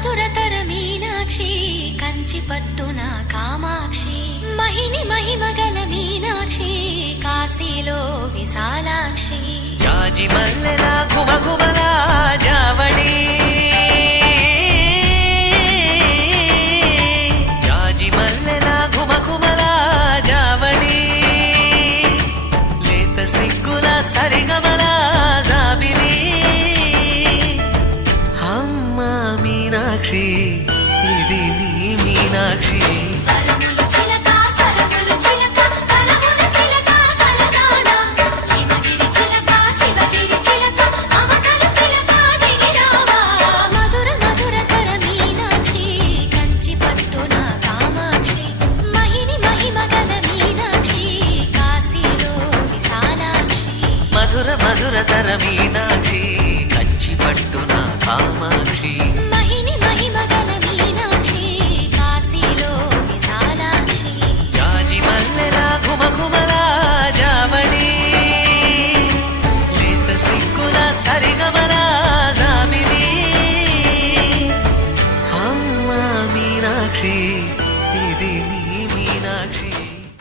మధురతర మీనాక్షి కంచి పట్టున కామాక్షి మహిని మహిమగల మీనాక్షి కాశీలో విశాలాక్షి జాజి మల్లెల గుమగుమల జావళి జాజి మల్లెల గుమగుమల జావళి లేత సిగ్గుల సరిగమల జాబిలి అమ్మ మీనాక్షి ఇది నీ మీనాక్షి మధుర మధురతర మీనాక్షి కంచి పట్టున కామాక్షి